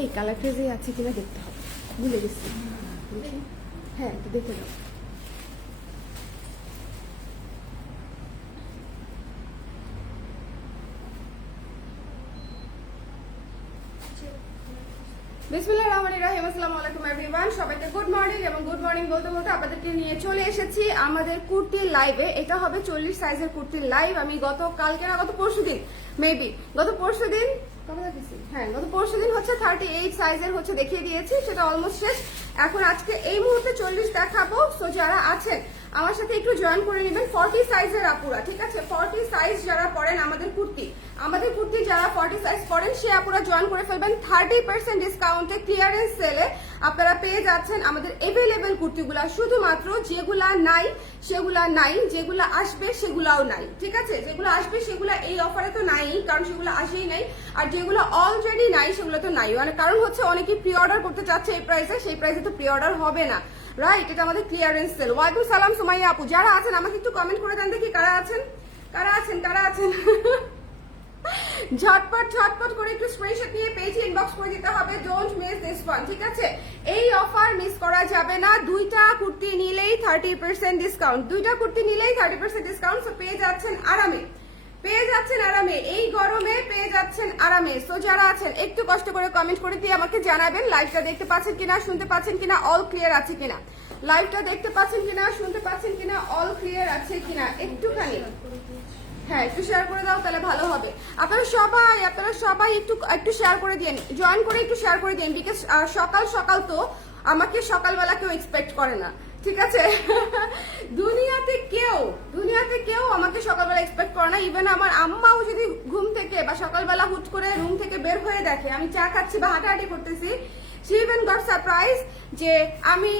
এই কালার ক্রেজে আছে কিনা দেখতে হবে। ভুলে গেছি। হ্যাঁ দেখে নাও। আলাইকুম সবাইকে গুড মর্নিং এবং গুড মর্নিং বলতে বলতে আপনাদেরকে নিয়ে চলে এসেছি আমাদের কুর্তির লাইভে এটা হবে চল্লিশ সাইজের কুর্তির লাইভ আমি গত কালকে না, গত পরশু দিন মেবি গত পরশু দিন? হ্যাঁ পরশু দিন হচ্ছে থার্টি এইট সাইজের হচ্ছে দেখিয়ে দিয়েছি, সেটা অলমোস্ট শেষ। এখন আজকে এই মুহূর্তে চল্লিশ দেখাবো। তো যারা আছেন, আমার সাথে একটু জয়েন করে নেবেন। ফর্টি সাইজের আপুরা, ঠিক আছে? ফর্টি সাইজ যারা পড়েন আমাদের কুর্তি। আমাদের কুর্তি যারা ফর্টি সাইজ পড়েন সে আপনারা জয়েন করে ফেলবেন থার্টি পার্সেন্ট ডিসকাউন্টে ক্লিয়ারেন্স সেলে আপনারা পেয়ে যাচ্ছেন আমাদের এভেলেবেল কুর্তিগুলা। শুধুমাত্র যেগুলা নাই, সেগুলা নাই, যেগুলা আসবে সেগুলাও নাই। ঠিক আছে? যেগুলো আসবে সেগুলা এই অফারে তো নাই, কারণ সেগুলো আসেই নাই। আর যেগুলো অলরেডি নাই, সেগুলো তো নাই। মানে কারণ হচ্ছে অনেকে প্রি অর্ডার করতে চাচ্ছে এই প্রাইসে সেই প্রাইসে তো প্রি অর্ডার হবে না। রাইট এটা আমাদের ক্লিয়ারেন্স সেল ওয়ালাইকুম সালাম সুমাইয়া আপু, যারা আছেন, আমাকে একটু কমেন্ট করে দেন দেখি কারা আছেন। কারা আছেন? কারা আছেন? ঝটপট ঝটপট করে একটু স্ক্রিনশট নিয়ে পেজে ইনবক্স করে দিতে হবে। ডোন্ট মিস দিস ওয়ান ঠিক আছে? এই অফার মিস করা যাবে না। দুইটা কুর্তি নিলেই থার্টি পার্সেন্ট ডিসকাউন্ট দুইটা কুর্তি নিলেই থার্টি পার্সেন্ট ডিসকাউন্ট পেয়ে যাচ্ছেন আরামে। পেয়ে যাচ্ছেন আরামে। এই গরমে পেয়ে যাচ্ছেন আরামে। সো যারা আছেন, একটু কষ্ট করে কমেন্ট করে দিয়ে আমাকে জানাবেন লাইভটা দেখতে পাচ্ছেন কিনা, শুনতে পাচ্ছেন কিনা অল ক্লিয়ার আছে কিনা। লাইভটা দেখতে পাচ্ছেন কিনা, শুনতে পাচ্ছেন কিনা অল ক্লিয়ার আছে কিনা। একটুখানি। হ্যাঁ একটু শেয়ার করে দাও তাহলে ভালো হবে। আপনারা সবাই আপনারা সবাই একটু একটু শেয়ার করে দিন জয়েন করে একটু শেয়ার করে দিন বিকজ সকাল সকাল তো আমাকে সকালবেলা কেউ এক্সপেক্ট করে না। ঠিক আছে? দুনিয়াতে কেউ দুনিয়াতে কেউ আমাকে সকালবেলা এক্সপেক্ট করে না। ইভেন আমার আম্মাও যদি ঘুম থেকে বা সকালবেলা হুট করে রুম থেকে বের হয়ে দেখে, আমি চা খাচ্ছি বা হাঁটাহাঁটি করতেছি সি ইভেন গট সারপ্রাইজ যে আমি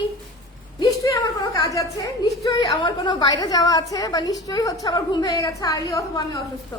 নিশ্চয়ই আমার কোনো কাজ আছে, নিশ্চয়ই আমার কোনো বাইরে যাওয়া আছে, বা নিশ্চয়ই হচ্ছে আমার ঘুম ভেঙে গেছে আর্লি অথবা আমি অসুস্থ।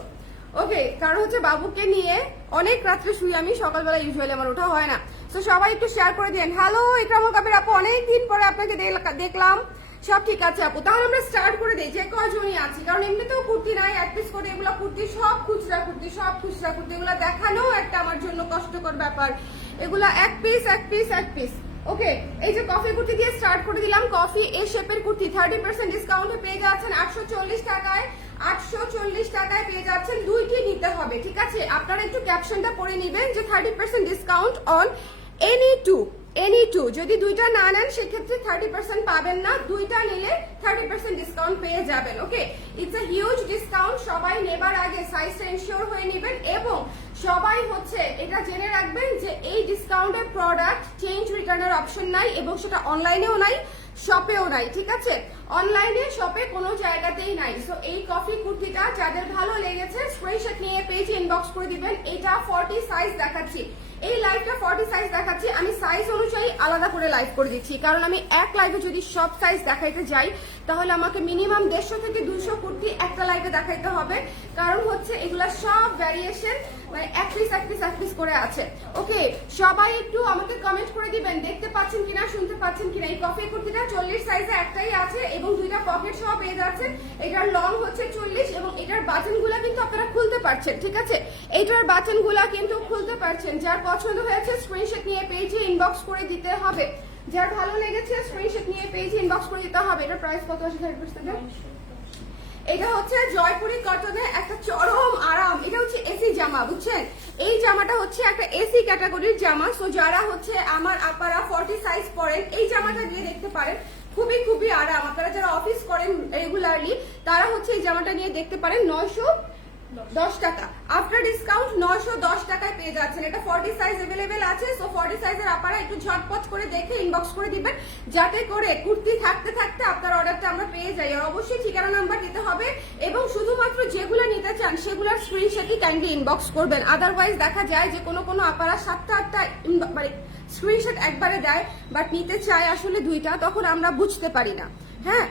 ওকে কারণ হচ্ছে বাবুকে নিয়ে অনেক রাত্রে শুই আমি, সকালবেলা ইউজুয়ালি আমার ওঠা হয় না। তো সবাই একটু শেয়ার করে দিন হ্যালো ইকরামুল কাবির আপু অনেক অনেকদিন পরে আপনাকে দেখ- দেখলাম। সব ঠিক আছে আপু। তাহলে আমরা স্টার্ট করে দিই, যে কজনই আছি। কারণ এমনিতেও কুর্তি নাই, এক পিস করে এগুলো কুর্তি, সব খুচরা কুর্তি, সব খুচরা কুর্তি। এগুলো দেখানো একটা আমার জন্য কষ্টকর ব্যাপার। এগুলো এক পিস এক পিস এক পিস ওকে এই যে কফি কুর্তি দিয়ে স্টার্ট করে দিলাম। কফি এ শেপের কুর্তি থার্টি পার্সেন্ট ডিসকাউন্টে পেয়ে যাচ্ছেন আটশো চল্লিশ টাকায়। আটশো চল্লিশ টাকায় পেয়ে যাচ্ছেন দুইটি নিতে হবে, ঠিক আছে? আপনারা একটু ক্যাপশনটা পড়ে নেবেন যে thirty percent discount on any two any two যদি দুইটা না নেন, সেক্ষেত্রে থার্টি পার্সেন্ট পাবেন না। দুইটা নিলে থার্টি পার্সেন্ট ডিসকাউন্ট পেয়ে যাবেন okay it's a huge discount সবাই নেবার আগে সাইজটা এনশিওর হয়ে নেবেন এবং সবাই হচ্ছে এটা জেনে রাখবেন যে এই ডিসকাউন্টের প্রোডাক্ট চেঞ্জ রিটার্নের অপশন নাই এবং সেটা অনলাইনেও নাই শপেও নাই, ঠিক আছে? অনলাইনে শপে কোনো জায়গাতেই নাই। সো এই কফি কুর্তিটা যাদের ভালো লেগেছে স্ক্রিনশট নিয়ে পেজে ইনবক্স করে দিবেন। এটা ফর্টি সাইজ দেখাচ্ছি। এই লাইভটা ফর্টি সাইজ দেখাচ্ছি। আমি সাইজ অনুযায়ী আলাদা করে লাইভ করে দিচ্ছি। কারণ আমি এক লাইভে যদি সব সাইজ দেখাইতে যাই তাহলে আমাকে মিনিমাম দেড়শো থেকে দুশো কুর্তি একটা লাইভে দেখাইতে হবে। কারণ হচ্ছে এগুলা সব ভ্যারিয়েশন মানে এক পিস এক পিস এক পিস করে আছে। ওকে, সবাই একটু আমাকে কমেন্ট করে দিবেন, দেখতে পাচ্ছেন কিনা, শুনতে পাচ্ছেন কিনা? এই কফি কুর্তিটা চল্লিশ সাইজে একটাই আছে এবং দুইটা পকেট সহ পেয়ে যাচ্ছেন। এটার লং হচ্ছে চল্লিশ এবং এটার বাটনগুলা কিন্তু আপনারা খুলতে পারছেন, ঠিক আছে? এটার বাটনগুলা কিন্তু খুলতে পারছেন। যার পছন্দ হয়েছে স্ক্রিনশট নিয়ে পেজে ইনবক্স করে দিতে হবে। যার ভালো লেগেছে স্ক্রিনশট নিয়ে পেজে ইনবক্স করে দিতে হবে। এটা প্রাইস কত আছে থার্টি পার্সেন্ট এটা হচ্ছে জয়পুরি কটনের একটা চরম আরাম। এটা হচ্ছে এসি জামা, বুঝছেন? এই জামাটা হচ্ছে একটা এসি ক্যাটাগরির জামা। সো যারা হচ্ছে আমার আপারা ফর্টি সাইজ পরেন, এই জামাটা দিয়ে দেখতে পারেন। খুবই খুবই আরাম। আপনারা যারা অফিস করেন রেগুলারলি তারা হচ্ছে এই জামাটা নিয়ে দেখতে পারেন। নয়শো দশ টাকা। আফটার ডিসকাউন্ট নয়শো দশ টাকায় পেয়ে যাচ্ছেন। এটা ফর্টি সাইজ এভেলেবেল আছে সো ফর্টি সাইজের আপনারা একটু ঝটপট করে দেখে ইনবক্স করে দিবেন, যাতে করে কুর্তি থাকতে থাকতে আপনার অর্ডারটা আমরা পেয়ে যাই। আর অবশ্যই ঠিকানা নাম্বার দিতে হবে, এবং শুধুমাত্র যেগুলো নিতে চান, সেগুলোর স্ক্রিনশটই কাইন্ডলি ইনবক্স করবেন। আদারওয়াইজ দেখা যায় যে কোনো কোনো আপারা সাতটা, আটটা মানে স্ক্রিনশট একবারে দেয় বাট নিতে চায় আসলে দুইটা, তখন আমরা বুঝতে পারি না। হ্যাঁ?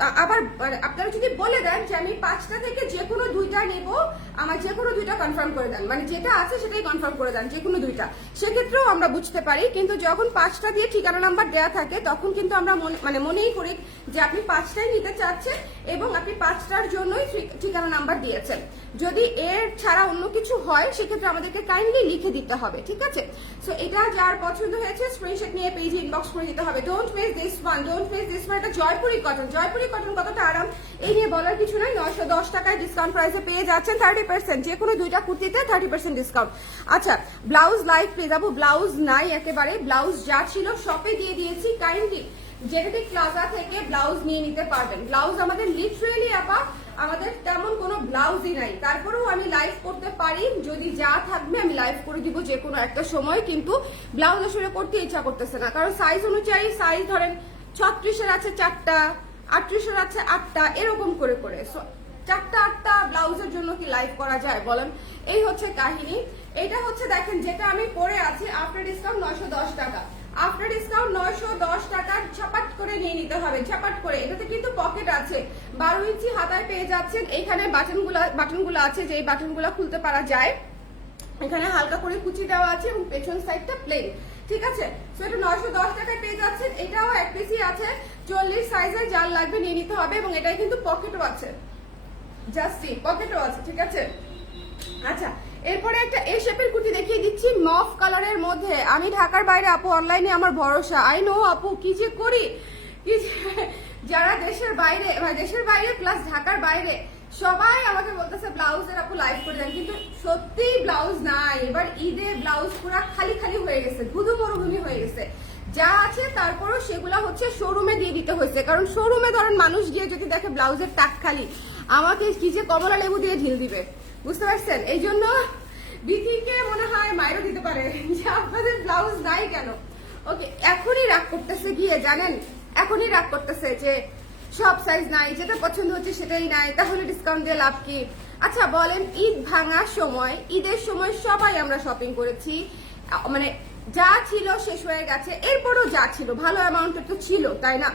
আবার মানে আপনারা যদি বলে দেন যে আমি পাঁচটা থেকে যে কোনো দুইটা নেব, আমার যে কোনো দুইটা কনফার্ম করে দেন। মানে যেটা আছে সেটাই কনফার্ম করে দেন, যে কোনো দুইটা। সেক্ষেত্রেও আমরা বুঝতে পারি, কিন্তু যখন পাঁচটা দিয়ে ঠিকানা নাম্বার দেওয়া থাকে, তখন কিন্তু আমরা মনে- মানে মনেই করি যে আপনি পাঁচটাই নিতে চাচ্ছেন এবং আপনি পাঁচটার জন্যই ঠিকানা নাম্বার দিয়েছেন। যদি এর ছাড়া অন্য কিছু হয়, সেক্ষেত্রে আমাদেরকে কাইন্ডলি লিখে দিতে হবে, ঠিক আছে? সো এটা যার পছন্দ হয়েছে স্ক্রিনশট নিয়ে পেজে ইনবক্স করে দিতে হবে। Don't miss this one don't miss this one এটা জয়পুরি কটন জয়পুরি কটন কতটা আরাম? এই নিয়ে বলার কিছু নাই, নয়শো দশ টাকায় ডিসকাউন্ট প্রাইসে পেয়ে যাচ্ছেন থার্টি পার্সেন্ট যে কোনো দুইটা কুর্তিতে থার্টি পার্সেন্ট ডিসকাউন্ট আচ্ছা ব্লাউজ লাইক পেয়ে যাব। ব্লাউজ নাই একেবারে। ব্লাউজ যা ছিল শপে দিয়ে দিয়েছি। কাইন্ডলি জেনেটিক প্লাজা থেকে ব্লাউজ নিয়ে নিতে পারবেন। ব্লাউজ আমাদের লিটারেলি আপা আমাদের তেমন কোনো ব্লাউজই নাই। তারপরেও আমি লাইভ করতে পারি যদি যা থাকবে আমি লাইভ করে দিব যে কোনো একটা সময় কিন্তু ব্লাউজ আসলে করতে ইচ্ছা করতেছে না। কারণ সাইজ অনুযায়ী সাইজ ধরেন ছত্রিশের আছে চারটা আটত্রিশের আছে আটটা এরকম করে করে। So, চারটা আটটা ব্লাউজের জন্য কি লাইভ করা যায় বলেন? এই হচ্ছে কাহিনী। এটা হচ্ছে দেখেন যেটা আমি পরে আছি আফটার ডিসকাউন্ট নয়শো দশ টাকা। আফটার ডিসকাউন্ট নয়শো দশ টাকা ঝাপাট করে নিয়ে নিতে হবে, ঝাপাট করে। এটাতে কিন্তু পকেট আছে। বারো ইঞ্চি হাতায় পেয়ে যাচ্ছেন। এখানে বাটনগুলো বাটনগুলো আছে যে বাটনগুলো খুলতে পারা যায়। এখানে হালকা করে কুচি দেওয়া আছে এবং পেছন সাইডটা প্লেন ঠিক আছে? এটা নয়শো দশ টাকায় পেয়ে যাচ্ছেন। এটাও এক পিসি আছে। চল্লিশ সাইজের যার লাগবে নিয়ে নিতে হবে এবং এটাই কিন্তু পকেটও আছে। জাস্টি পকেটও আছে। ঠিক আছে? আচ্ছা এরপরে একটা এ শেপের কুর্তি দেখিয়ে দিচ্ছি মফ কালারের মধ্যে। আমি ঢাকার বাইরে, আপু অনলাইনে আমার ভরসা। আই নো আপু, কি যে করি? কি যারা দেশের বাইরে মানে দেশের বাইরে প্লাস ঢাকার বাইরে, সবাই আমাকে বলতেছে ব্লাউজের আপু লাইভ করে দেন। কিন্তু সত্যিই ব্লাউজ নাই। এবার ঈদে ব্লাউজ পুরো খালি খালি হয়ে গেছে। ধুধু মরুভূমি হয়ে গেছে। যা আছে তারপরও সেগুলা হচ্ছে শোরুমে দিয়ে দিতে হয়েছে। কারণ শোরুমে ধরেন মানুষ গিয়ে যদি দেখে ব্লাউজের টাক খালি, আমাকে কি যে কমলা লেবু দিয়ে ঢিল দিবে? বুঝতে পারছেন? এই জন্য বিথিকে মনে হয় মায়েরও দিতে পারে। যে আপনাদের ব্লাউজ নাই কেন? ওকে এখনই রাগ করতেছে গিয়ে, জানেন? এখনই রাগ করতেছে যে সব সাইজ নাই, যেটা পছন্দ হচ্ছে সেটাই নাই, তাহলে ডিসকাউন্ট দিয়ে লাভ কি? আচ্ছা বলেন, ঈদ ভাঙার সময়, ঈদের সময় সবাই আমরা শপিং করেছি। মানে যা ছিল শেষ হয়ে গেছে, এরপরও যা ছিল, ভালো অ্যামাউন্টের তো ছিল, তাই না?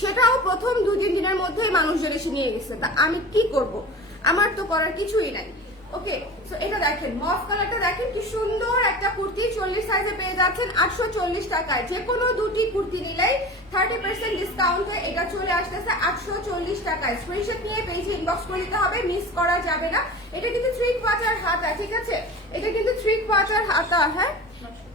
সেটাও প্রথম দু তিন দিনের মধ্যেই মানুষজন এসে নিয়ে গেছে। তা আমি কি করব? আমার তো করার কিছুই নাই। ওকে সো এটা দেখেন মফ কালারটা দেখেন কি সুন্দর একটা কুর্তি, চল্লিশ সাইজে পেয়ে যাচ্ছেন, আটশো চল্লিশ টাকায়। যে কোনো দুটি কুর্তি নিলেই থার্টি পার্সেন্ট ডিসকাউন্টে এটা চলে আসতেছে আটশো চল্লিশ টাকায়। স্ক্রিনশট নিয়ে পেজে ইনবক্স করে নিতে হবে মিস করা যাবে না। এটা কিন্তু থ্রি কোয়ার্টার হাতা, ঠিক আছে? এটা কিন্তু থ্রি কোয়ার্টার হাতা হ্যাঁ?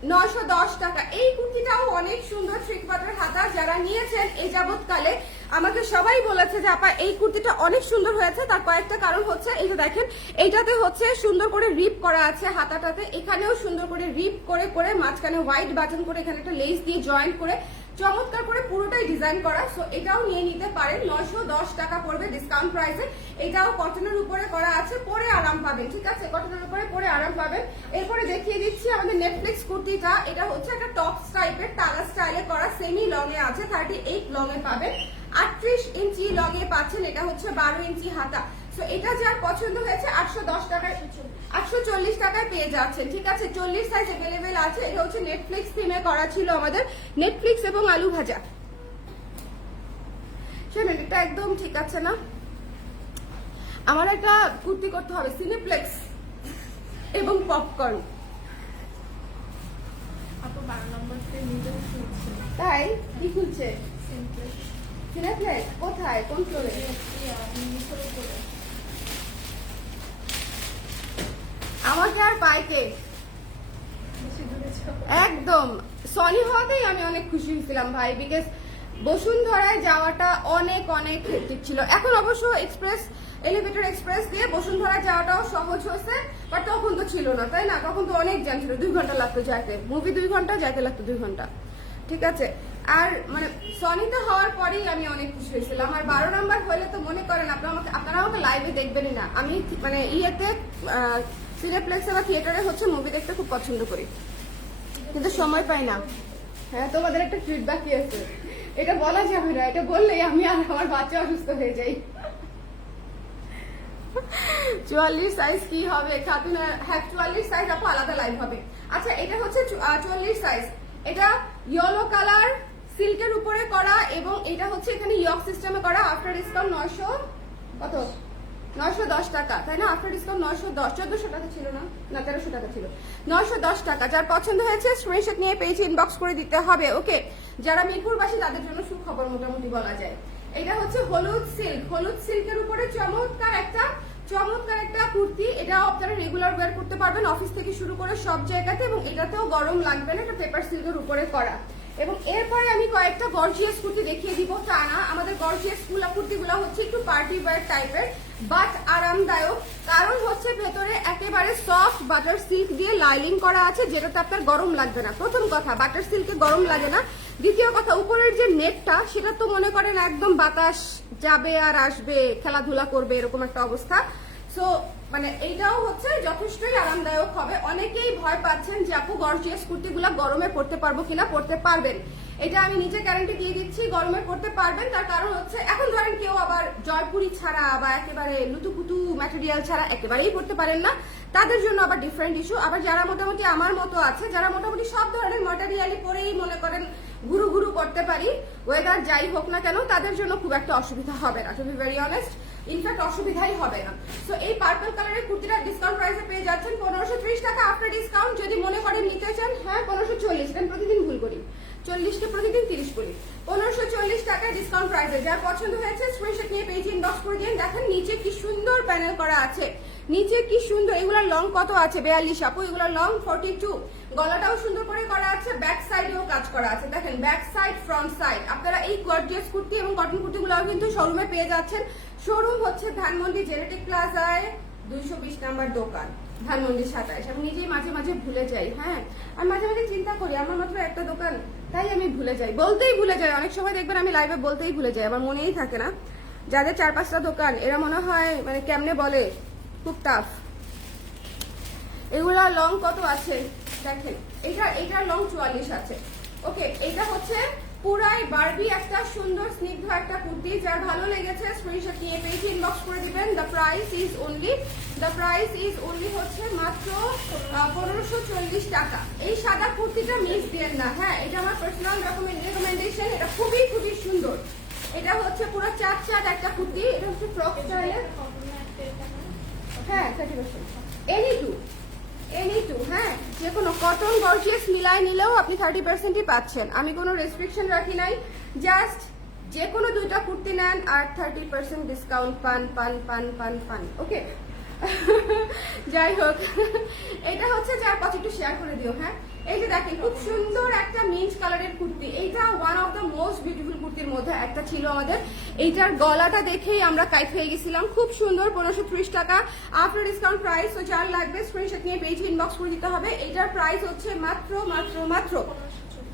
নয়শো দশ টাকা। এই কুর্তিটাও অনেক সুন্দর থ্রি কোয়ার্টার হাতা। যারা নিয়েছেন এই যাবৎকালে, আমাকে সবাই বলেছে যে, আপা, এই কুর্তিটা অনেক সুন্দর হয়েছে। তার কয়েকটা কারণ হচ্ছে, এই যে দেখেন, এইটাতে হচ্ছে সুন্দর করে রিপ করা আছে হাতাটাতে। এখানেও সুন্দর করে রিপ করে করে মাঝখানে হোয়াইট বাটন করে এখানে একটা লেস দিয়ে জয়েন করে চমৎকার করে পুরোটাই ডিজাইন করা। সো এটাও নিয়ে নিতে পারেন। নয়শো দশ টাকা পড়বে ডিসকাউন্ট প্রাইসে এটাও কটনের উপরে করা আছে। পরে আরাম পাবেন, ঠিক আছে? কটনের উপরে পরে আরাম পাবেন। এরপরে দেখিয়ে দিচ্ছি আমাদের নেটফ্লিক্স কুর্তিটা। এটা হচ্ছে একটা টপ টাইপের টালা স্টাইলে করা। সেমি লং এ আছে থার্টি এইট লং এ পাবেন। আটত্রিশ ইঞ্চি লং এ পাচ্ছেন। এটা হচ্ছে বারো ইঞ্চি হাতা। সো এটা যার পছন্দ হয়েছে আটশো দশ টাকায় আটশো চল্লিশ টাকায় পেয়ে যাচ্ছেন ঠিক আছে? চল্লিশ সাইজ অ্যাভেলেবেল আছে। এটা হচ্ছে নেটফ্লিক্স থিমে করা ছিল আমাদের। নেটফ্লিক্স এবং আলু ভাজা। শোনেন এটা একদম ঠিক আছে না? আমার একটা কুর্তি করতে হবে সিনেপ্লেক্স এবং পপকর্ন তাই? কি খুলছে? কোথায়? কোন ফ্লোরে মিশরে করে আমাকে আর পাইকে একদম। সনি হওয়াতেই আমি অনেক খুশি হয়েছিলাম ভাই বিকজ বসুন্ধরায় যাওয়াটা অনেক অনেক হেক্টিক ছিল। এখন অবশ্য এক্সপ্রেস এলিভেটর এক্সপ্রেস দিয়ে বসুন্ধরায় যাওয়াটাও সহজ হয়েছে বাট তখন তো ছিল না, তাই না? তখন তো অনেক জ্যাম ছিল। দুই ঘণ্টা লাগতো যাইতে। মুভি দুই ঘণ্টা, যাইতে লাগতো দুই ঘণ্টা। ঠিক আছে? আর মানে সনিতে হওয়ার পরেই আমি অনেক খুশি হয়েছিলাম। আর বারো নাম্বার হলে তো মনে করেন, আপনারা আমাকে আপনারা আমাকে লাইভে দেখবেনই না। আমি মানে ইয়েতে সিনেপ্লেক্সে বা থিয়েটারে হচ্ছে মুভি দেখতে খুব পছন্দ করি। কিন্তু সময় পাই না। হ্যাঁ তোমাদের একটা ট্রিট বাকি আছে? এটা বলা যাবে না এটা বললেই আমি আর আমার বাচ্চা অসুস্থ হয়ে যাই। চুয়াল্লিশ সাইজ কি হবে? খাতুন হ্যাঁ চুয়াল্লিশ সাইজ আপু আলাদা লাইভ হবে। আচ্ছা এটা হচ্ছে চুয়াল্লিশ সাইজ এটা ইয়েলো কালার সিল্কের উপরে করা এবং এটা হচ্ছে এখানে ইয়ক সিস্টেমে করা। আফটার ডিসকাউন্ট নয়শো কত? নয়শো দশ টাকা, তাই না? আফটার ডিসকাউন্ট নয়শো দশ, চোদ্দশো টাকা ছিল না? না, তেরোশো টাকা ছিল। নয়শো দশ টাকা, যার পছন্দ হয়েছে স্ক্রিনশট নিয়ে পেয়েছি ইনবক্স করে দিতে হবে ওকে যারা মিরপুরবাসী, তাদের জন্য সুখবর মোটামুটি বলা যায়। এটা হচ্ছে হলুদ সিল্ক হলুদ সিল্কের উপরে চমৎকার একটা চমৎকার একটা কুর্তি। এটাও আপনারা রেগুলার ওয়্যার করতে পারবেন অফিস থেকে শুরু করে সব জায়গাতে, এবং এটাতেও গরম লাগবে না, এটা পেপার সিল্কের উপরে করা। এবং এরপরে আমি কয়েকটা গর্জিয়াস কুর্তি দেখিয়ে দিব, তা না, আমাদের গর্জিয়াস কুলা কুর্তিগুলো হচ্ছে একটু পার্টি ওয়্যার টাইপের বাট আরামদায়ক। কারণ হচ্ছে ভেতরে একেবারে সফট বাটার সিল্ক দিয়ে লাইলিং করা আছে, যেটাতে আপনার গরম লাগবে না। প্রথম কথা বাটার সিল্কে গরম লাগে না। দ্বিতীয় কথা, উপরের যে নেটটা, সেটা তো মনে করেন একদম বাতাস যাবে আর আসবে, খেলাধুলা করবে, এরকম একটা অবস্থা। সো মানে এইটাও হচ্ছে যথেষ্টই আরামদায়ক হবে। অনেকেই ভয় পাচ্ছেন যে, আপু গর্জিয়াস কুর্তিগুলো গরমে পড়তে পারব কিনা? পড়তে পারবেন। এটা আমি নিজে গ্যারান্টি দিয়ে দিচ্ছি, গরমে পড়তে পারবেন। তার কারণ হচ্ছে, এখন ধরেন কেউ আবার জয়পুরি ছাড়া বা একেবারে লুতুপুতু ম্যাটেরিয়াল ছাড়া একেবারেই পড়তে পারেন না। তাদের জন্য আবার ডিফারেন্ট ইস্যু আবার যারা মোটামুটি আমার মতো আছে, যারা মোটামুটি সব ধরনের ম্যাটেরিয়ালই পরেই মনে করেন ঘুরু ঘুরু করতে পারি ওয়েদার যাই হোক না কেন, তাদের জন্য খুব একটা অসুবিধা হবে না to be very honest in fact অসুবিধাই হবে না। সো এই পার্পল কালারের কুর্তিটা ডিসকাউন্ট প্রাইসে পেয়ে যাচ্ছেন। পনেরোশো টাকা আফটার ডিসকাউন্ট যদি মনে করেন নিতে চান হ্যাঁ পনেরোশো চল্লিশ। প্রতিদিন ভুল করি। চল্লিশকে প্রতিদিন তিরিশ করি পনেরোশো চল্লিশ টাকা ডিসকাউন্ট প্রাইসে যার পছন্দ হয়েছে স্ক্রিনশট নিয়ে পেজ ইনবক্স করে দিন। দেখেন নিচে কি সুন্দর প্যানেল করা আছে। নিচে কি সুন্দর, এগুলোর লং কত আছে? বেয়াল্লিশ আপু, এগুলোর লং ফর্টি টু গলাটাও সুন্দর করে করা আছে ব্যাক সাইডেও কাজ করা আছে। দেখেন ব্যাক সাইড ফ্রন্ট সাইড আপনারা এই গর্জিয়াস কুর্তি এবং কটন কুর্তিগুলোও কিন্তু শোরুমে পেয়ে যাচ্ছেন। শোরুম হচ্ছে ধানমন্ডি জেনেটিক প্লাজায় দুইশো বিশ নাম্বার দোকান, ধানমন্ডি সাতাইশ। আমি নিজেই মাঝে মাঝে ভুলে যাই হ্যাঁ? আমি মাঝে মাঝে চিন্তা করি, আমার মাত্র একটা দোকান তাই আমি ভুলে যাই। বলতেই ভুলে যাই। অনেক সময় দেখবেন আমি লাইভে বলতেই ভুলে যাই। আমার মনেই থাকে না। যাদের চার পাঁচটা দোকান, এরা মনে হয় মানে কেমনে বলে? খুব টাফ এগুলা লং কত আছে? দেখেন এইটা এইটার লং চুয়াল্লিশ আছে। ওকে এইটা হচ্ছে পুরাই বারবি, একটা সুন্দর, স্নিগ্ধ একটা কুর্তি। যার ভালো লেগেছে স্ক্রিনশট নিয়ে পেয়েছি ইনবক্স করে দিবেন। The price is only the price is only হচ্ছে মাত্র পনেরোশো চল্লিশ টাকা। এই সাদা কুর্তিটা মিস দিয়েন না। হ্যাঁ এটা আমার পার্সোনাল রেকমেন্ডেশন এটা খুবই খুবই সুন্দর। এটা হচ্ছে পুরো চার চার একটা কুর্তি। এটা হচ্ছে ফ্রক স্টাইলের হ্যাঁ থার্টি পার্সেন্ট এনি টু যে কোনো কটন গর্জিয়াস মিলাই নিলেও আপনি থার্টি পার্সেন্টই পাচ্ছেন। আমি কোনো রেস্ট্রিকশন রাখি নাই। জাস্ট যে কোনো দুইটা কুর্তি নেন আর থার্টি পার্সেন্ট ডিসকাউন্ট পান পান পান পান পান। ওকে যাই হোক, এটা হচ্ছে যার পথ একটু শেয়ার করে দিও হ্যাঁ? এই যে দেখেন, খুব সুন্দর একটা মিন্ট কালারের কুর্তি। এইটা one of the most beautiful কুর্তির মধ্যে একটা ছিল আমাদের। এইটার গলাটা দেখেই আমরা কাইফ হয়ে গেছিলাম। খুব সুন্দর, পনেরোশো ত্রিশ টাকা। আফটার ডিসকাউন্ট প্রাইস তো যার লাগবে স্ক্রিনশট নিয়ে পেজ ইনবক্স করে দিতে হবে। এইটার প্রাইস হচ্ছে মাত্র মাত্র মাত্র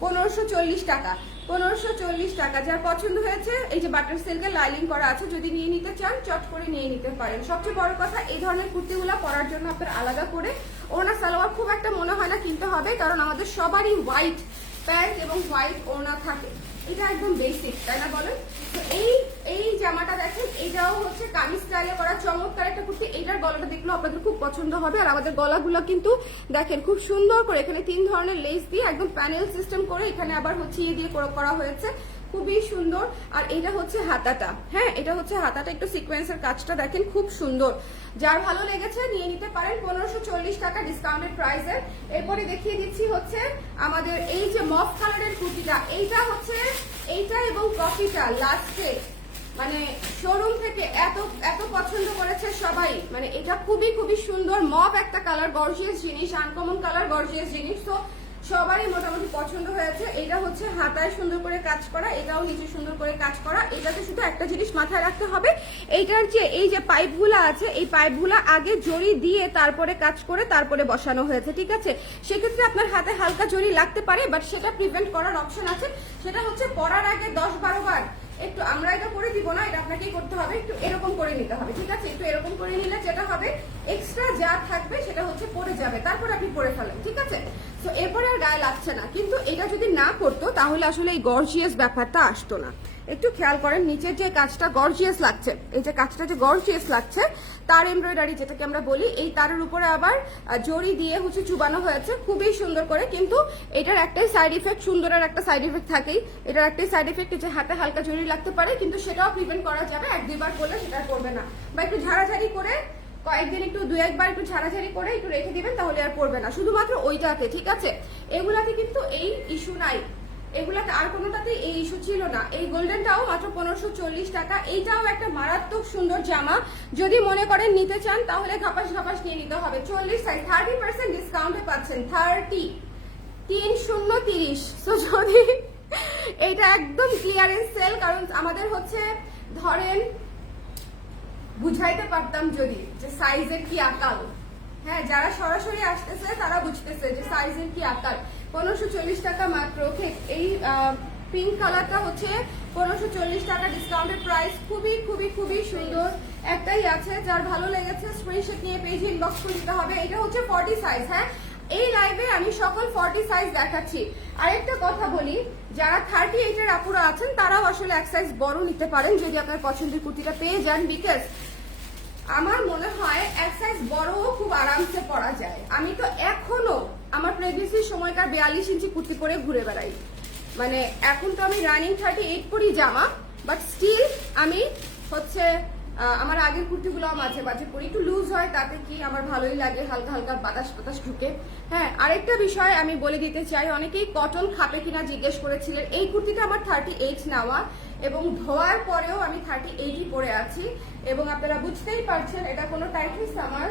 পনেরোশো চল্লিশ টাকা। পনেরোশো চল্লিশ টাকা। যার পছন্দ হয়েছে, এই যে বাটার সিল্কের লাইলিং করা আছে, যদি নিয়ে নিতে চান, চট করে নিয়ে নিতে পারেন। সবচেয়ে বড় কথা, এই ধরনের কুর্তিগুলো পরার জন্য আপনার আলাদা করে ওনা সালোয়ার খুব একটা মনে হয় না কিনতে হবে, কারণ আমাদের সবারই হোয়াইট প্যান্ট এবং হোয়াইট ওনা থাকে। এটা একদম বেসিক তাই না বলেন? তো এই এই জামাটা দেখেন, এটাও হচ্ছে কামি স্টাইলে করা, চমৎকার একটা কুর্তি। এইটার গলাটা দেখলেও আপনাদের খুব পছন্দ হবে, আর আমাদের গলাগুলো কিন্তু দেখেন খুব সুন্দর করে এখানে তিন ধরনের লেস দিয়ে একদম প্যানেল সিস্টেম করে এখানে আবার হচ্ছে ইয়ে দিয়ে করা- করা হয়েছে। খুবই সুন্দর। আর এটা হচ্ছে হাতাটা। হ্যাঁ এটা হচ্ছে হাতাটা। একটু সিকোয়েন্সের কাজটা দেখেন, খুব সুন্দর। যার ভালো লেগেছে, নিয়ে নিতে পারেন পনেরোশো চল্লিশ টাকা ডিসকাউন্টেড প্রাইসে এরপরে দেখিয়ে দিচ্ছি হচ্ছে আমাদের এই যে মফ কালারের কুর্তিটা। এইটা হচ্ছে, এইটা এবং কফিটা লাস্টে মানে শোরুম থেকে এত এত পছন্দ করেছে সবাই। মানে এটা খুবই খুবই সুন্দর। মপ একটা কালার গর্জিয়াস জিনিস আনকমন কালার গর্জিয়াস জিনিস। তো সবারই মোটামুটি পছন্দ হয়েছে। এটা হচ্ছে হাতায় সুন্দর করে কাজ করা, এটাও নিচে সুন্দর করে কাজ করা। এটাতে শুধু একটা জিনিস মাথায় রাখতে হবে, এইটার যে এই যে পাইপগুলো আছে, এই পাইপগুলো আগে জড়ি দিয়ে তারপরে কাজ করে তারপরে বসানো হয়েছে, ঠিক আছে? সেক্ষেত্রে আপনার হাতে হালকা জড়ি লাগতে পারে বাট সেটা প্রিভেন্ট করার অপশন আছে। সেটা হচ্ছে পড়ার আগে দশ বারো বার একটু আমরা এটা করে দিব না, এটা আপনাকেই করতে হবে, একটু এরকম করে নিতে হবে, ঠিক আছে? একটু এরকম করে নিলে যেটা হবে এক্সট্রা যা থাকবে সেটা হচ্ছে পরে যাবে, তারপর আপনি পরে ফেলেন, ঠিক আছে? তো এরপরে আর গায়ে লাগছে না, কিন্তু এটা যদি না করতো তাহলে আসলে এই গর্জিয়াস ব্যাপারটা আসতো না। একটু খেয়াল করেন, নিচের যে কাজটা গর্জিয়াস লাগছে, এই যে কাজটা যে গর্জিয়াস লাগছে, তার এমব্রয়ডারি যেটাকে আমরা বলি, এই তারের উপরে আবার জড়ি দিয়ে হচ্ছে চুবানো হয়েছে, খুবই সুন্দর করে, কিন্তু এটার একটাই সাইড ইফেক্ট সুন্দরের একটা সাইড ইফেক্ট থাকেই। এটার একটাই সাইড ইফেক্ট যে হাতে হালকা জড়ি লাগতে পারে, কিন্তু সেটাও প্রিভেন্ট করা যাবে, এক দুইবার করলে সেটা করবে না। বা একটু ঝাড়াঝাড়ি করে, কয়েকদিন একটু, দু একবার একটু ঝাড়াঝাড়ি করে একটু রেখে দিবেন, তাহলে আর পড়বে না। শুধুমাত্র ওইটাতে ঠিক আছে? এগুলাতে কিন্তু এই ইস্যু নাই। এগুলাতে আর কোনোটাতে এই ইস্যু ছিল না। এই গোল্ডেনটাও মাত্র পনেরোশো চল্লিশ টাকা। এইটাও একটা মারাত্মক সুন্দর জামা। যদি মনে করেন নিতে চান, তাহলে ঘাপাস ঘাপাস নিয়ে নিতে হবে। চল্লিশ সাইজ থার্টি পার্সেন্ট ডিসকাউন্টে পাচ্ছেন। থার্টি তিন শূন্য তিরিশ। তো যদি এটা একদম ক্লিয়ারেন্স সেল কারণ আমাদের হচ্ছে, ধরেন, বুঝাইতে পারতাম যদি যে সাইজের কি আকাল হ্যাঁ যারা সরাসরি আসতেছে, তারা বুঝতেছে যে সাইজের কি আকার। পনেরোশো চল্লিশ টাকা মাত্র। এই পিঙ্ক কালারটা হচ্ছে পনেরোশো চল্লিশ টাকা ডিসকাউন্টের প্রাইস খুবই খুবই খুবই সুন্দর। একটাই আছে, যার ভালো লেগেছে স্ক্রিনশট নিয়ে পেজে ইনবক্স করে হবে। এটা হচ্ছে ফর্টি সাইজ হ্যাঁ? এই লাইভে আমি সকল ফর্টি সাইজ দেখাচ্ছি। আরেকটা কথা বলি, যারা থার্টি এইটের আপুরা আছেন, তারাও আসলে এক সাইজ বড় নিতে পারেন, যদি আপনার পছন্দের কুর্তিটা পেয়ে যান বিকজ আমার মনে হয় এক সাইজ বড়ও খুব আরামসে পরা যায়। আমি তো এখনও আমার প্রেগনেন্সির সময়কার বিয়াল্লিশ ইঞ্চি কুর্তি পরে ঘুরে বেড়াই। মানে এখন তো আমি রানিং থার্টি এইট পরি জামা বাট স্টিল আমি হচ্ছে আমার আগের কুর্তিগুলো মাঝে মাঝে পরি। একটু লুজ হয়, তাতে কি আমার ভালোই লাগে, হালকা হালকা বাতাস বাতাস ঢুকে। হ্যাঁ আরেকটা বিষয় আমি বলে দিতে চাই, অনেকেই কটন খাপে কিনা জিজ্ঞেস করেছিলেন। এই কুর্তিটা আমার থার্টি এইট নেওয়া, এবং ধোয়ার পরেও আমি থার্টি এইটই পরে আছি। এবং আপনারা বুঝতেই পারছেন, এটা কোনো টাইটনেস আমার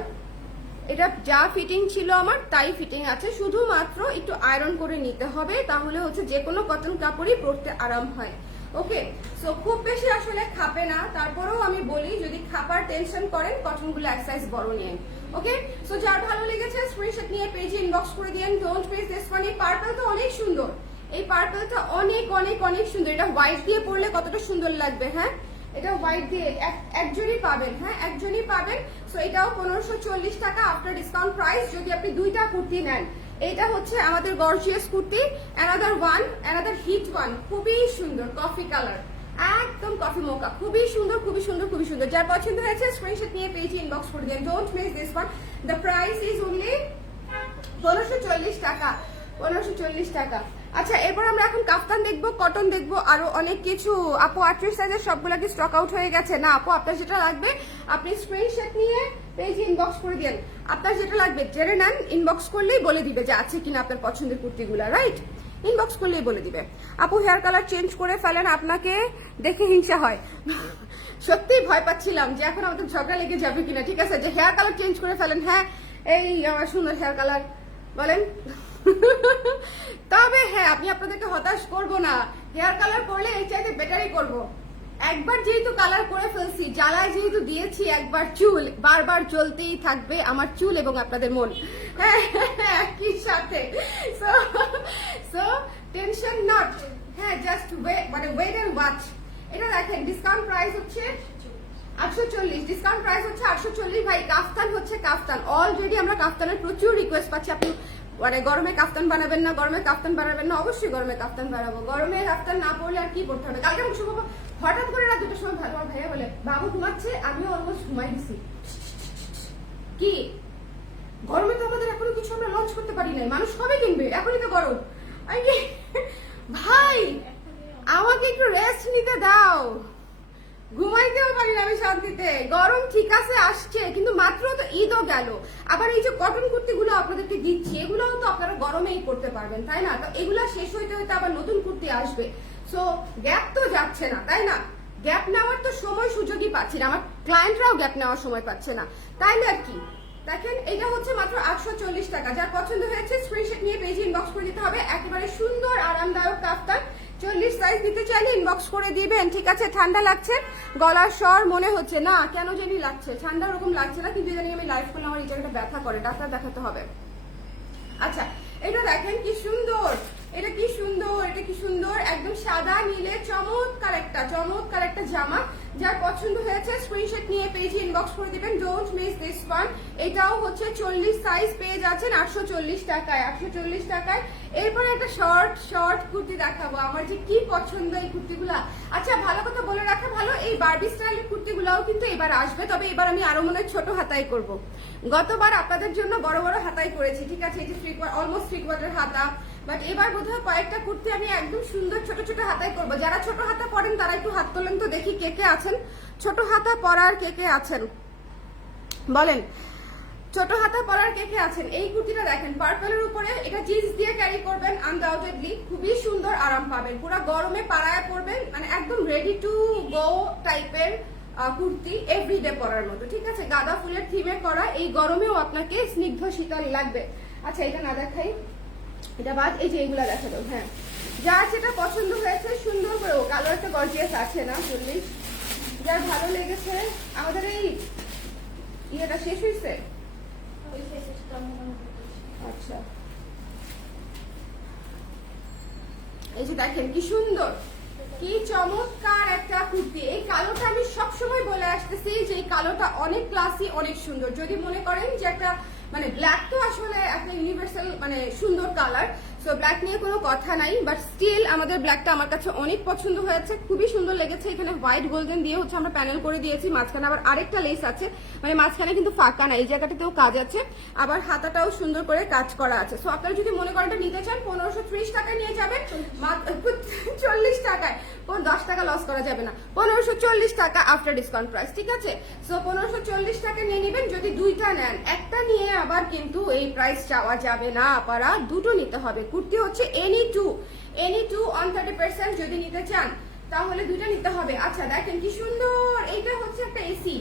এটা যা ফিটিং ছিল আমার, তাই ফিটিং আছে। শুধুমাত্র একটু আয়রন করে নিতে হবে, তাহলে হচ্ছে যে কোনো কটন কাপড়ই পরতে আরাম হয়। ওকে সো খুব বেশি আসলে খাপে না। তারপরেও আমি বলি, যদি খাপার টেনশন করেন কটনগুলো এক সাইজ বড় নিয়ে ওকে সো যার ভালো লেগেছে স্ক্রিনশট নিয়ে পেজে ইনবক্স করে দিয়েন। ডোন্ট মিস দিস পার্পল তো অনেক সুন্দর। এই পার্পলটা অনেক অনেক অনেক সুন্দর। এটা হোয়াইট দিয়ে পরলে কতটা সুন্দর লাগবে হ্যাঁ? এটা হোয়াইট দিয়ে এক- একজনই পাবেন হ্যাঁ একজনই পাবেন। সো এটাও পনেরোশো চল্লিশ টাকা আফটার ডিসকাউন্ট প্রাইস যদি আপনি দুইটা কুর্তি নেন। এটা হচ্ছে আমাদের gorgeous kurti another one another hit one খুবই সুন্দর কফি কালার একদম কফি মোকা খুবই সুন্দর খুবই সুন্দর খুবই সুন্দর। যার পছন্দ হয়েছে স্ক্রিনশট নিয়ে পেজে ইনবক্স করে দেন। Don't miss this one the price is only পনেরোশো টাকা পনেরোশো টাকা। আচ্ছা এরপর আমরা এখন কাফতান দেখব কটন দেখব, আরও অনেক কিছু। আপু আটত্রিশ সাইজের সবগুলা কি স্টক আউট হয়ে গেছে? না, আপু, আপনার যেটা লাগবে, আপনি স্ক্রিনশট নিয়ে পেজে ইনবক্স করে দিন আপনার যেটা লাগবে, জেনে নেন ইনবক্স করলেই বলে দিবে যে আছে কিনা আপনার পছন্দের কুর্তিগুলা রাইট ইনবক্স করলেই বলে দিবে। আপু হেয়ার কালার চেঞ্জ করে ফেলেন, আপনাকে দেখে হিংসা হয়। সত্যিই ভয় পাচ্ছিলাম যে এখন আমাদের ঝগড়া লেগে যাবে কিনা, ঠিক আছে? যে হেয়ার কালার চেঞ্জ করে ফেলেন হ্যাঁ এই আমার সুন্দর হেয়ার কালার বলেন। তবে হ্যাঁ আমি আপনাদেরকে হতাশ করব না। হেয়ার কালার করলে এই চাইতে বেটারই করব। একবার যেহেতু কালার করে ফেলছি, জ্বালায় যেহেতু দিয়েছি, একবার চুল, বারবার জ্বলতেই থাকবে আমার চুল এবং আপনাদের মন। হ্যাঁ একই সাথে। সো টেনশন নট হ্যাঁ জাস্ট মানে ওয়েট এন্ড ওয়াচ এটা দেখেন ডিসকাউন্ট প্রাইস হচ্ছে আটশো চল্লিশ ডিসকাউন্ট প্রাইস হচ্ছে আটশো চল্লিশ ভাই, কাফতান হচ্ছে কাফতান। অলরেডি আমরা কাফতানের প্রচুর রিকোয়েস্ট পাচ্ছি। আপনি মানে গরমে কাফতান বানাবেন না, গরমে কাফতান বানাবেন না, অবশ্যই গরমে কাফতান বানাবো। গরমে কাফতান না পড়লে আর কি করতে হবে? কালকে আমি শুভ হঠাৎ করে রাত দুটোর সময় ভালো ভাইয়া বলে, বাবু, ঘুমাচ্ছে? আমিও অলমোস্ট ঘুমাই দিছি। কি? গরমে তো আমাদের এখনও কিছু আমরা লঞ্চ করতে পারি নাই। মানুষ কবে কিনবে? এখনই তো গরম। কি ভাই, আমাকে একটু রেস্ট নিতে দাও। ঘুমাইতেও পারি না আমি শান্তিতে। গরম ঠিক আছে, আসছে। কিন্তু মাত্র তো ঈদও গেল। আবার এই যে কটন কুর্তিগুলো আপনাদেরকে দিচ্ছি, এগুলোও তো আপনারা গরমেই করতে পারবেন, তাই না? তো এগুলো শেষ হইতে হইতে আবার নতুন কুর্তি আসবে। সো গ্যাপ তো যাচ্ছে না, তাই না? গ্যাপ নেওয়ার তো সময় সুযোগই পাচ্ছি না, আমার ক্লায়েন্টরাও গ্যাপ নেওয়ার সময় পাচ্ছে না। তাই না কি? দেখেন, এটা হচ্ছে মাত্র আটশো চল্লিশ টাকা, যার পছন্দ হয়েছে স্ক্রিনশট নিয়ে পেজে ইনবক্স করে দিতে হবে, একেবারে সুন্দর, আরামদায়ক কাফতান। চল্লিশ সাইজ দিতে চাইলে ইনবক্স করে দিবেন, ঠিক আছে? ঠান্ডা লাগছে, গলার স্বর মনে হচ্ছে। না, কেন জানি লাগছে। ঠান্ডা ওরকম লাগছে না, কিন্তু জানি আমি লাইফ করলে আমার এই জায়গাটা ব্যথা করে। ডাক্তার দেখাতে হবে। আচ্ছা এটা দেখেন কি সুন্দর। এটা কি সুন্দর, এটা কি সুন্দর? একদম সাদা, নীলে, চমৎকার একটা চমৎকার একটা জামা। যার পছন্দ হয়েছে স্ক্রিনশট নিয়ে পেজে ইনবক্স করে দিবেন। ডোন্ট মিস দিস ওয়ান এটাও হচ্ছে চল্লিশ সাইজ পেয়ে যাচ্ছেন আটশো চল্লিশ টাকায়, আটশো চল্লিশ টাকায়। এরপরে একটা শর্ট শর্ট কুর্তি দেখাবো। আমার যে কি পছন্দ এই কুর্তিগুলা। আচ্ছা ভালো কথা বলে রাখা ভালো, এই বার্বি স্টাইলের কুর্তিগুলাও কিন্তু এবার আসবে। তবে এবার আমি আরও মনে ছোট হাতাই করব। গতবার আপনাদের জন্য বড় বড় হাতাই করেছি, ঠিক আছে? এই যে অলমোস্ট থ্রি হাতা। বাট এবার বোধহয় কয়েকটা কুর্তি আমি একদম সুন্দর ছোট ছোট হাতাই করব যারা ছোট হাতা পরেন, তারা একটু হাত তোলেন তো, দেখি কে কে আছেন। ছোট হাতা পরার কে কে আছেন? বলেন। ছোট হাতা পরার কে কে আছেন? এই কুর্তিটা দেখেন পার্পলের উপরে এটা জিন্স দিয়ে ক্যারি করবেন আনডাউটেডলি খুবই সুন্দর আরাম পাবেন। পুরো গরমে পাড়ায় পরবেন মানে একদম রেডি টু গো টাইপের কুর্তি এভরিডে পরার মতো, ঠিক আছে? গাঁদা ফুলের থিমে করা, এই গরমেও আপনাকে স্নিগ্ধ শীতল লাগবে। আচ্ছা এটা না দেখাই। এটা বাদ, এই যে এইগুলা দেখাবো হ্যাঁ। যার যেটা পছন্দ হয়েছে, সুন্দর করে কালো একটা গর্জিয়াস আছে না, চল্লিশ। যার ভালো লেগেছে, আমাদের এই ইয়েটা শেষ হয়েছে? আচ্ছা। এই যে দেখেন, কি সুন্দর, কি চমৎকার একটা কুর্তি। এই কালোটা আমি সবসময় বলে আসতেছি যে এই কালোটা অনেক ক্লাসি অনেক সুন্দর। যদি মনে করেন যে একটা মানে ব্ল্যাক তো আসলে একটা ইউনিভার্সাল মানে সুন্দর কালার সো ব্ল্যাক নিয়ে কোনো কথা নাই বাট স্টিল আমাদের ব্ল্যাকটা আমার কাছে অনেক পছন্দ হয়েছে, খুবই সুন্দর লেগেছে। এখানে হোয়াইট গোল্ডেন দিয়ে হচ্ছে আমরা প্যানেল করে দিয়েছি, মাঝখানে আবার আরেকটা লেস আছে মানে মাঝখানে কিন্তু ফাঁকা না, এই জায়গাটাতেও কাজ আছে, আবার হাতাটাও সুন্দর করে কাজ করা আছে। সো আপনারা যদি মনে করেন নিতে চান, পনেরোশো ত্রিশ টাকায় নিয়ে যাবেন চল্লিশ টাকায় কোন দশ টাকা লস করা যাবে না, পনেরোশো চল্লিশ টাকা আফটার ডিসকাউন্ট প্রাইস ঠিক আছে? সো পনেরোশো চল্লিশ টাকা নিয়ে নেবেন, যদি দুইটা নেন, একটা নিয়ে আবার কিন্তু এই প্রাইস চাওয়া যাবে না আপারা দুটো নিতে হবে কুর্তি হচ্ছে any two any two on thirty percent যদি নিতে চান, তাহলে দুইটা নিতে হবে। আচ্ছা দেখেন কি সুন্দর, এইটা হচ্ছে একটা এসি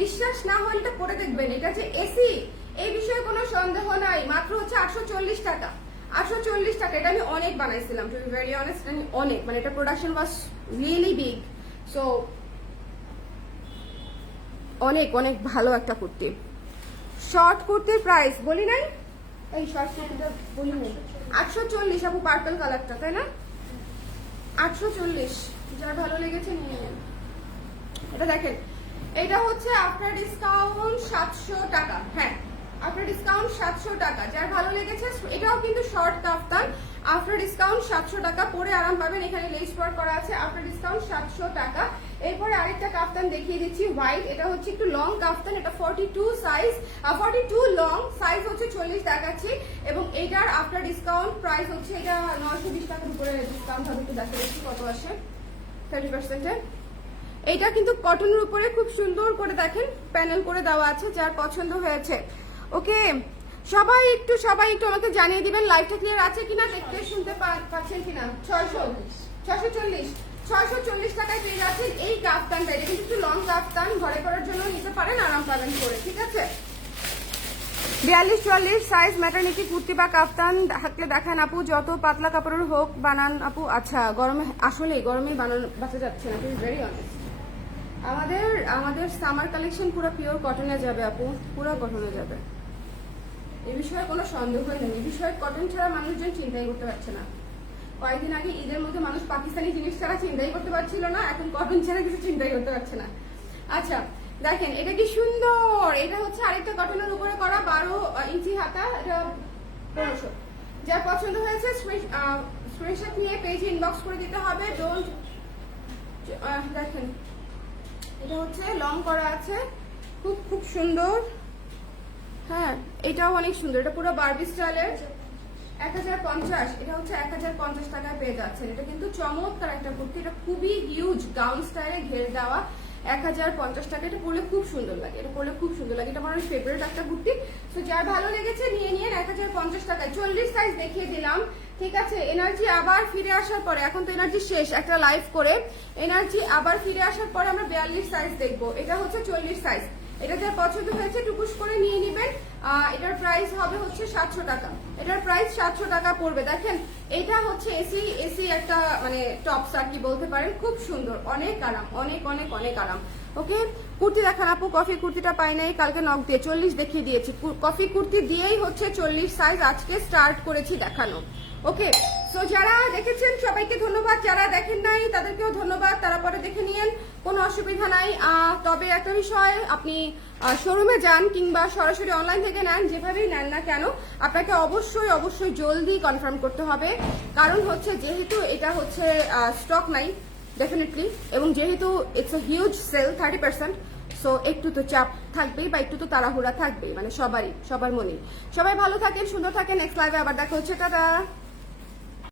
বিশ্বাস না হলে এটা পরে দেখবেন, এটা যে এসি এই বিষয়ে কোনো সন্দেহ নাই। মাত্র হচ্ছে আটশো চল্লিশ টাকা। আটশো চল্লিশ টাকা, এটা আমি অনেক বানাইছিলাম টু বি ভেরি অনেস্ট আমি অনেক মানে এটা production was really big so অনেক অনেক ভালো একটা কুর্তি। শর্ট কুর্তির প্রাইস বলি নাই? এই শর্ট কুর্তিটা বলি নাই। আটশো চল্লিশ আপু পার্পল কালারটা তাই না? আটশো চল্লিশ, যার ভালো লেগেছে নিয়ে নেন। এটা দেখেন, এটা হচ্ছে আফটার ডিসকাউন্ট সাতশো টাকা হ্যাঁ আফটার ডিসকাউন্ট সাতশো টাকা, যার ভালো লেগেছে, এটাও কিন্তু শর্ট কাফতান। আফটার ডিসকাউন্ট সাতশো টাকা, পরে আরাম পাবেন, এখানে লেস ওয়ার্ক করা আছে আফটার ডিসকাউন্ট সাতশো টাকা। এরপরে আরেকটা কাফতান দেখিয়ে দিচ্ছি হোয়াইট এটা হচ্ছে একটু লং কাফতান, এটা forty two size forty two long size হচ্ছে চল্লিশ দেখাচ্ছি, এবং এটার আফটার ডিসকাউন্ট প্রাইস হচ্ছে এটা নয়শো বিশ টাকার উপরে ডিসকাউন্ট হবে, একটু দেখা যাচ্ছি কত আসে থার্টি পার্সেন্টের এইটা কিন্তু কটনের উপরে খুব সুন্দর করে দেখেন প্যানেল করে দেওয়া আছে, যার পছন্দ হয়েছে। ওকে, সবাই একটু সবাই একটু আমাকে জানিয়ে দিবেন লাইভটা ক্লিয়ার আছে কিনা, দেখতে শুনতে পাচ্ছেন কিনা? ছয়শো ছয়শো চল্লিশ। ছয়শো চল্লিশ টাকায় পেয়ে যাচ্ছেন এই কাফতানটা এটা কিন্তু লং কাফতান ঘরে করার জন্য নিতে পারেন, আরাম পাবেন করে, ঠিক আছে? বিয়াল্লিশ চুয়াল্লিশ সাইজ ম্যাটারনিটি কুর্তি বা কাফতান, থাকলে দেখান আপু, যত পাতলা কাপড়ের হোক বানান আপু। আচ্ছা গরমে আসলে গরমে বানানো, বাঁচা যাচ্ছে না ভেরি অনেস্ট আমাদের আমাদের সামার কালেকশন পুরো পিওর কটনে যাবে আপু, পুরো কটনে যাবে। এই বিষয়ে কোনো সন্দেহ নেই এই বিষয়ে কটন ছাড়া মানুষজন চিন্তাই করতে পারছে না। কয়েকদিন আগে ঈদের মধ্যে মানুষ পাকিস্তানি জিনিস ছাড়া চিন্তাই করতে পারছিল না, এখন কটন ছাড়া কিছু চিন্তাই করতে পারছে না। আচ্ছা দেখেন, এটা কি সুন্দর? এটা হচ্ছে আরেকটা কটনের উপরে করা বারো ইঞ্চি হাতা, এটা পনেরোশো। যার পছন্দ হয়েছে স্ক্রিনশট নিয়ে পেজে ইনবক্স করে দিতে হবে। ডোন্ট দেখেন, এটা হচ্ছে লং করা আছে। খুব খুব সুন্দর। হ্যাঁ এটাও অনেক সুন্দর। এটা পুরো বারবি স্টাইলের এক হাজার পঞ্চাশ, এটা হচ্ছে এক হাজার পঞ্চাশ টাকায় পেয়ে যাচ্ছেন। এটা কিন্তু চমৎকার একটা কুর্তি, এটা খুবই হিউজ গাউন স্টাইলে দেওয়া। এক হাজার পঞ্চাশ এটা খুব সুন্দর লাগে, এটা খুব সুন্দর লাগে। এটা একটা কুর্তি। তো ভালো লেগেছে, নিয়ে নিয়ে এক হাজার পঞ্চাশ টাকায়। চল্লিশ সাইজ দেখিয়ে দিলাম, ঠিক আছে? এনার্জি আবার ফিরে আসার পরে, এখন তো এনার্জি শেষ একটা লাইভ করে। এনার্জি আবার ফিরে আসার পরে আমরা বিয়াল্লিশ সাইজ দেখব। এটা হচ্ছে চল্লিশ সাইজ এটা যা পছন্দ হয়েছে, টুকুস করে নিয়ে নেবেন। এটার প্রাইস হবে হচ্ছে সাতশো টাকা। এটার প্রাইস সাতশো টাকা পড়বে। দেখেন, এটা হচ্ছে এসি এসি একটা মানে টপস আর কি বলতে পারেন? খুব সুন্দর। অনেক আরাম, অনেক অনেক অনেক আরাম। ওকে? কুর্তি দেখান আপু, কফি কুর্তিটা পাই নাই, কালকে নক দিয়ে চল্লিশ দেখিয়ে দিয়েছি। কফি কুর্তি দিয়েই হচ্ছে চল্লিশ সাইজ আজকে স্টার্ট করেছি দেখানো। ওকে? সো যারা দেখেছেন, সবাইকে ধন্যবাদ। যারা দেখেন নাই, তাদেরকেও ধন্যবাদ। তারা পরে দেখে নিয়েন, কোনো অসুবিধা নাই। তবে একটা বিষয়, আপনি শোরুমে যান কিংবা সরাসরি অনলাইন থেকে নেন, যেভাবেই নেন না কেন, আপনাকে অবশ্যই অবশ্যই জলদি কনফার্ম করতে হবে। কারণ হচ্ছে, যেহেতু এটা হচ্ছে স্টক নাই ডেফিনেটলি এবং যেহেতু it's a huge sale thirty percent so একটু তো চাপ থাকবেই বা একটু তো তাড়াহুড়া থাকবেই মানে সবারই, সবার মনে সবাই ভালো থাকেন, সুন্দর থাকেন নেক্সট লাইভে আবার দেখা হচ্ছে, টাটা!